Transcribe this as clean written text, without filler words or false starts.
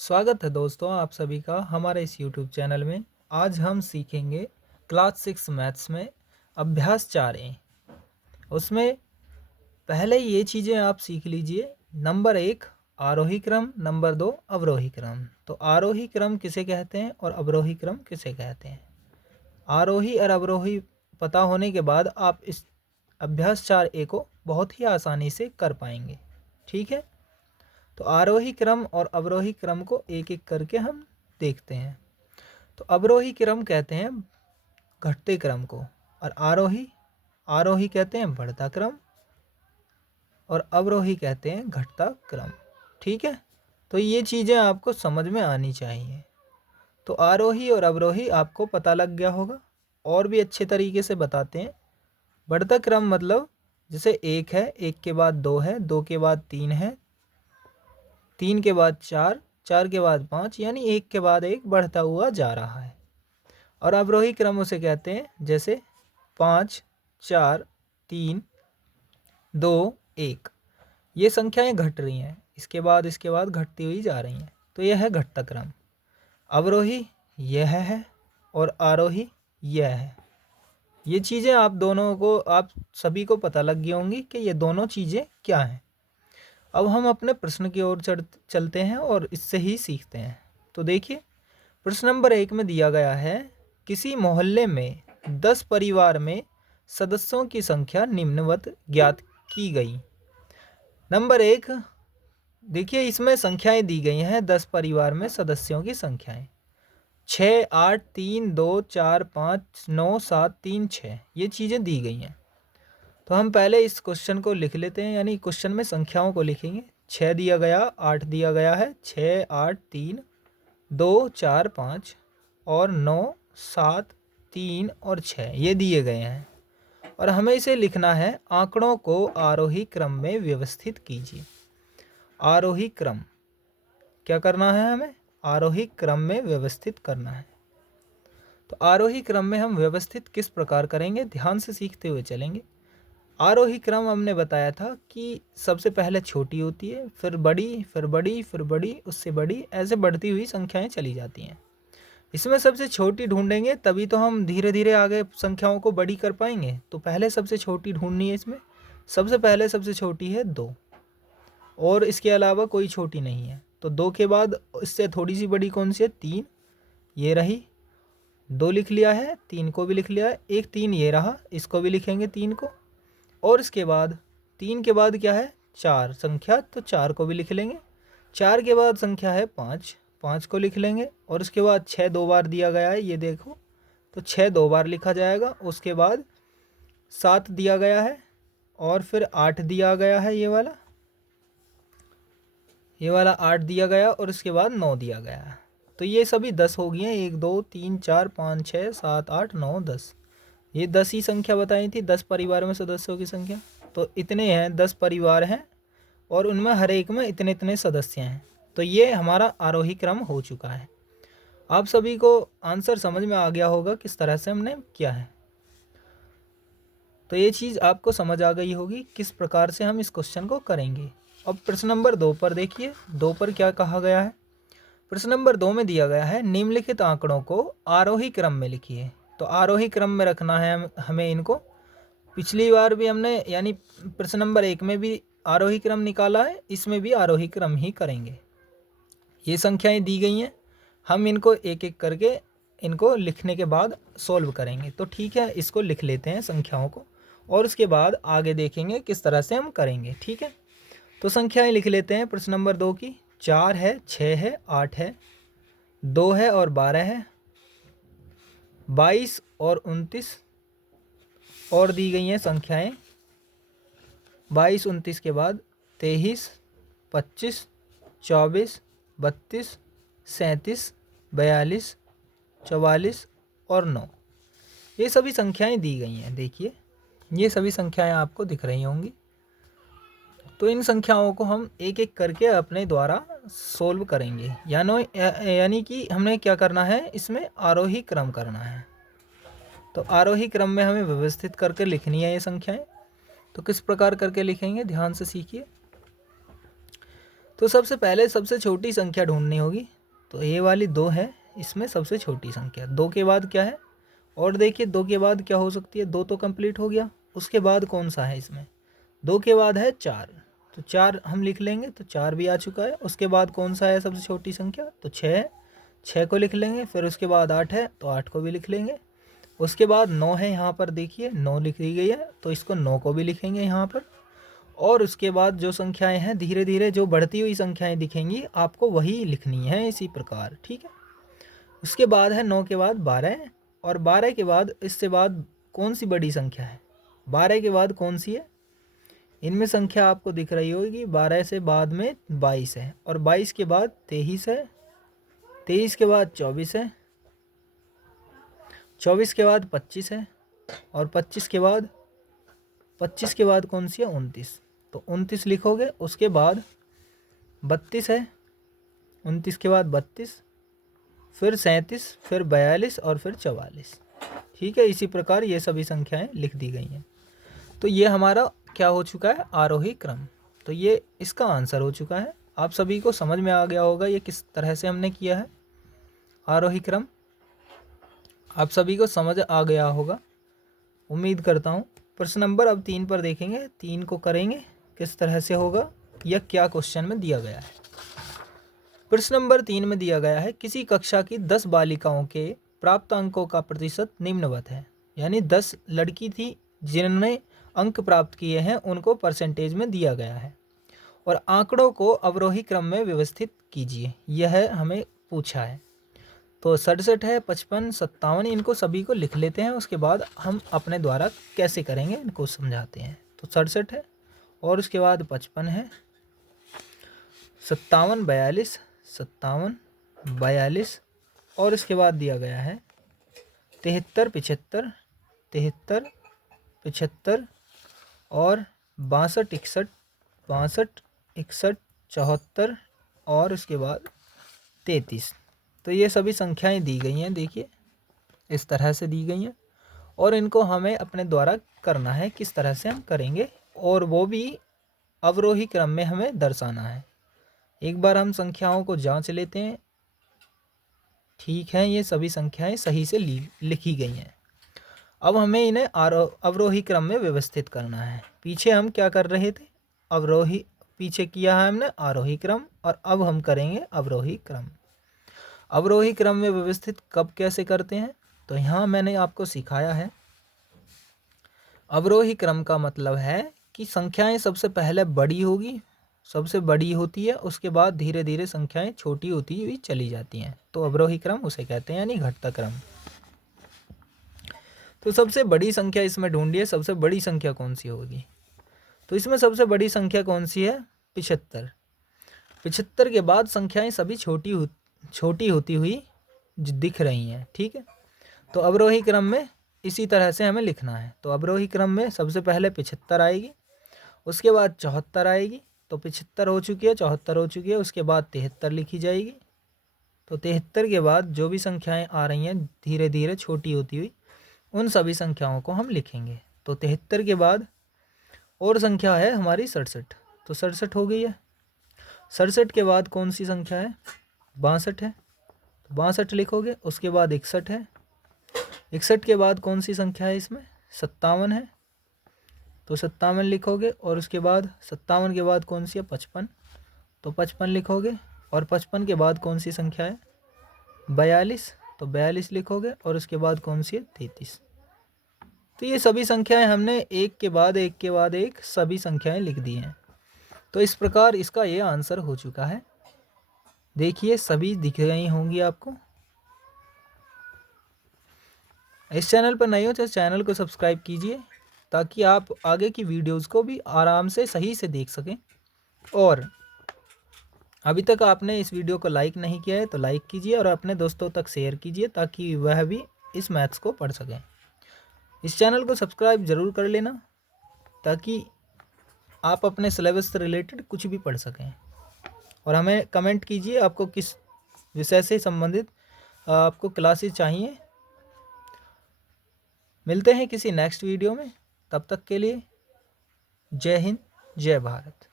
स्वागत है दोस्तों आप सभी का हमारे इस YouTube चैनल में। आज हम सीखेंगे क्लास 6 मैथ्स में अभ्यास 4A। उसमें पहले ये चीज़ें आप सीख लीजिए। नंबर 1 आरोही क्रम, नंबर 2 अवरोही क्रम। तो आरोही क्रम किसे कहते हैं और अवरोही क्रम किसे कहते हैं, आरोही और अवरोही पता होने के बाद आप इस अभ्यास 4A को बहुत ही आसानी से कर पाएंगे। ठीक है, तो आरोही क्रम और अवरोही क्रम को एक एक करके हम देखते हैं। तो अवरोही क्रम कहते हैं घटते क्रम को, और आरोही आरोही कहते हैं बढ़ता क्रम, और अवरोही कहते हैं घटता क्रम। ठीक है, तो ये चीज़ें आपको समझ में आनी चाहिए। तो आरोही और अवरोही आपको पता लग गया होगा। और भी अच्छे तरीके से बताते हैं। बढ़ता क्रम मतलब जैसे 1 है, 1 के बाद 2 है, 2 के बाद 3 है, 3 के बाद 4, 4 के बाद 5, यानी 1 के बाद 1 बढ़ता हुआ जा रहा है। और अवरोही क्रम उसे कहते हैं जैसे 5, 4, 3, 2, 1, ये संख्याएं घट रही हैं, इसके बाद घटती हुई जा रही हैं, तो यह है घटता क्रम। अवरोही यह है और आरोही यह है। ये चीज़ें आप सभी को पता लग गई होंगी कि ये दोनों चीज़ें क्या हैं। अब हम अपने प्रश्न की ओर चलते हैं और इससे ही सीखते हैं। तो देखिए, प्रश्न नंबर 1 में दिया गया है, किसी मोहल्ले में 10 परिवार में सदस्यों की संख्या निम्नवत ज्ञात की गई। नंबर 1, देखिए इसमें संख्याएं दी गई हैं 10 परिवार में सदस्यों की संख्याएं 6, 8, 3, 2, 4, 5, 9, 7, 3, 6, ये चीज़ें दी गई हैं। तो हम पहले इस क्वेश्चन को लिख लेते हैं, यानी क्वेश्चन में संख्याओं को लिखेंगे। 6 दिया गया, 8 दिया गया है, 6, 8, 3, 2, 4, 5 और 9, 7, 3 और 6 ये दिए गए हैं। और हमें इसे लिखना है, आंकड़ों को आरोही क्रम में व्यवस्थित कीजिए। आरोही क्रम क्या करना है, हमें आरोही क्रम में व्यवस्थित करना है। तो आरोही क्रम में हम व्यवस्थित किस प्रकार करेंगे, ध्यान से सीखते हुए चलेंगे। आरोही क्रम हमने बताया था कि सबसे पहले छोटी होती है, फिर बड़ी, फिर बड़ी, फिर बड़ी, उससे बड़ी, ऐसे बढ़ती हुई संख्याएं चली जाती हैं। इसमें सबसे छोटी ढूंढेंगे तभी तो हम धीरे धीरे आगे संख्याओं को बड़ी कर पाएंगे। तो पहले सबसे छोटी ढूंढनी है। इसमें सबसे पहले सबसे छोटी है 2, और इसके अलावा कोई छोटी नहीं है। तो 2 के बाद इससे थोड़ी सी बड़ी कौन सी है, 3, ये रही। 2 लिख लिया है, 3 को भी लिख लिया है। एक 3 ये रहा, इसको भी लिखेंगे 3 को। और इसके बाद 3 के बाद क्या है, 4 संख्या, तो 4 को भी लिख लेंगे। 4 के बाद संख्या है 5, 5 को लिख लेंगे। और उसके बाद 6 2 बार दिया गया है, ये देखो, तो 6 2 बार लिखा जाएगा। उसके बाद 7 दिया गया है, और फिर 8 दिया गया है, ये वाला 8 दिया गया, और उसके बाद 9 दिया गया है। तो ये सभी 10 हो गई हैं, 1 2 3 4 5 6 7 8 9 10, ये 10 ही संख्या बताई थी, 10 परिवार में सदस्यों की संख्या। तो इतने हैं, 10 परिवार हैं, और उनमें हर एक में इतने इतने सदस्य हैं। तो ये हमारा आरोही क्रम हो चुका है। आप सभी को आंसर समझ में आ गया होगा किस तरह से हमने किया है। तो ये चीज़ आपको समझ आ गई होगी किस प्रकार से हम इस क्वेश्चन को करेंगे। अब प्रश्न नंबर 2 पर देखिए, 2 पर क्या कहा गया है। प्रश्न नंबर 2 में दिया गया है, निम्नलिखित आंकड़ों को आरोही क्रम में लिखिए। तो आरोही क्रम में रखना है हमें इनको। पिछली बार भी हमने, यानी प्रश्न नंबर 1 में भी आरोही क्रम निकाला है, इसमें भी आरोही क्रम ही करेंगे। ये संख्याएं दी गई हैं, हम इनको एक एक करके इनको लिखने के बाद सॉल्व करेंगे। तो ठीक है, इसको लिख लेते हैं संख्याओं को, और उसके बाद आगे देखेंगे किस तरह से हम करेंगे। ठीक है, तो संख्याएं लिख लेते हैं प्रश्न नंबर 2 की। 4 है, 6 है, 8 है, 2 है और 12 है, 22 और 29 और दी गई हैं संख्याएं 22 29 के बाद 23, 25, 24, 32, 37, 42, 44 और 9, ये सभी संख्याएं दी गई हैं। देखिए, ये सभी संख्याएं आपको दिख रही होंगी। तो इन संख्याओं को हम एक एक करके अपने द्वारा सोल्व करेंगे, यानी कि हमने क्या करना है, इसमें आरोही क्रम करना है। तो आरोही क्रम में हमें व्यवस्थित करके लिखनी है ये संख्याएं। तो किस प्रकार करके लिखेंगे, ध्यान से सीखिए। तो सबसे पहले सबसे छोटी संख्या ढूंढनी होगी। तो ये वाली 2 है, इसमें सबसे छोटी संख्या 2 के बाद क्या है, और देखिए 2 के बाद क्या हो सकती है, 2 तो कंप्लीट हो गया। उसके बाद कौन सा है इसमें, 2 के बाद है 4, तो 4 हम लिख लेंगे, तो 4 भी आ चुका है। उसके बाद कौन सा है सबसे छोटी संख्या, तो 6 है, 6 को लिख लेंगे। फिर उसके बाद 8 है, तो 8 को भी लिख लेंगे। उसके बाद 9 है, यहाँ पर देखिए 9 लिख दी गई है, तो इसको 9 को भी लिखेंगे यहाँ पर। और उसके बाद जो संख्याएं हैं, धीरे धीरे जो बढ़ती हुई संख्याएं दिखेंगी आपको वही लिखनी है इसी प्रकार, ठीक है। उसके बाद है 9 के बाद 12 है, और 12 के बाद इससे बाद कौन सी बड़ी संख्या है, 12 के बाद कौन सी है, इनमें संख्या आपको दिख रही होगी। 12 से बाद में 22 है, और 22 के बाद 23 है, 23 के बाद 24 है, 24 के बाद 25 है, और 25 के बाद कौन सी है, 29। तो 29 लिखोगे। उसके बाद 32 है, 29 के बाद 32, फिर 37, फिर 42 और फिर 44, ठीक है। इसी प्रकार ये सभी संख्याएं लिख दी गई हैं। तो ये हमारा क्या हो चुका है, आरोही क्रम। तो ये इसका आंसर हो चुका है। आप सभी को समझ में आ गया होगा ये किस तरह से हमने किया है आरोही क्रम, आप सभी को समझ आ गया होगा, उम्मीद करता हूँ। प्रश्न नंबर अब 3 पर देखेंगे, 3 को करेंगे किस तरह से होगा या क्या क्वेश्चन में दिया गया है। प्रश्न नंबर 3 में दिया गया है, किसी कक्षा की 10 बालिकाओं के प्राप्त अंकों का प्रतिशत निम्नवत है। यानी 10 लड़की थी जिन्होंने अंक प्राप्त किए हैं, उनको परसेंटेज में दिया गया है, और आंकड़ों को अवरोही क्रम में व्यवस्थित कीजिए, यह हमें पूछा है। तो 67 है, 55, 57, इनको सभी को लिख लेते हैं। उसके बाद हम अपने द्वारा कैसे करेंगे इनको समझाते हैं। तो 67 है, और उसके बाद 55 है, 57, 42, 57, 42, और इसके बाद दिया गया है 73, 75, 73, 75, और 62, 61, 62, 61, 74, और उसके बाद 33। तो ये सभी संख्याएं दी गई हैं, देखिए इस तरह से दी गई हैं, और इनको हमें अपने द्वारा करना है। किस तरह से हम करेंगे, और वो भी अवरोही क्रम में हमें दर्शाना है। एक बार हम संख्याओं को जांच लेते हैं। ठीक है, ये सभी संख्याएं सही से लिखी गई हैं। अब हमें इन्हें अवरोही क्रम में व्यवस्थित करना है। पीछे हम क्या कर रहे थे, अवरोही, पीछे किया है हमने आरोही क्रम, और अब हम करेंगे अवरोही क्रम। अवरोही क्रम में व्यवस्थित कब कैसे करते हैं, तो यहाँ मैंने आपको सिखाया है। अवरोही क्रम का मतलब है कि संख्याएं सबसे पहले बड़ी होगी, सबसे बड़ी होती है, उसके बाद धीरे धीरे संख्याएं छोटी होती हुई चली जाती हैं, तो अवरोही क्रम उसे कहते हैं, यानी घटता क्रम। तो सबसे बड़ी संख्या इसमें ढूंढिए, सबसे बड़ी संख्या कौन सी होगी। तो इसमें सबसे बड़ी संख्या कौन सी है, 75। 75 के बाद संख्याएं सभी छोटी होती हुई दिख रही हैं, ठीक है। तो अवरोही क्रम में इसी तरह से हमें लिखना है। तो अवरोही क्रम में सबसे पहले 75 आएगी, उसके बाद 74 आएगी, तो 75 हो चुकी है, 74 हो चुकी है, उसके बाद 73 लिखी जाएगी। तो 73 के बाद जो भी संख्याएं आ रही हैं धीरे धीरे छोटी होती हुई, उन सभी संख्याओं को हम लिखेंगे। तो 73 के बाद और संख्या है हमारी 67, तो 67 हो गई है। 67 के बाद कौन सी संख्या है, 62 है, तो 62 लिखोगे। उसके बाद 61 है, 61 के बाद कौन सी संख्या है इसमें, 57 है, तो 57 लिखोगे। और उसके बाद 57 के बाद कौन सी है, 55, तो 55 लिखोगे। और 55 के बाद कौन सी संख्या है, 42, तो 42 लिखोगे। और उसके बाद कौन सी है, 33। तो ये सभी संख्याएं हमने एक के बाद एक सभी संख्याएं लिख दी हैं। तो इस प्रकार इसका ये आंसर हो चुका है। देखिए सभी दिख रही होंगी आपको। इस चैनल पर नए हो तो चैनल को सब्सक्राइब कीजिए, ताकि आप आगे की वीडियोस को भी आराम से सही से देख सकें। और अभी तक आपने इस वीडियो को लाइक नहीं किया है तो लाइक कीजिए, और अपने दोस्तों तक शेयर कीजिए, ताकि वह भी इस मैथ्स को पढ़ सकें। इस चैनल को सब्सक्राइब ज़रूर कर लेना, ताकि आप अपने सिलेबस से रिलेटेड कुछ भी पढ़ सकें। और हमें कमेंट कीजिए आपको किस विषय से संबंधित आपको क्लासेस चाहिए। मिलते हैं किसी नेक्स्ट वीडियो में, तब तक के लिए जय हिंद, जय भारत।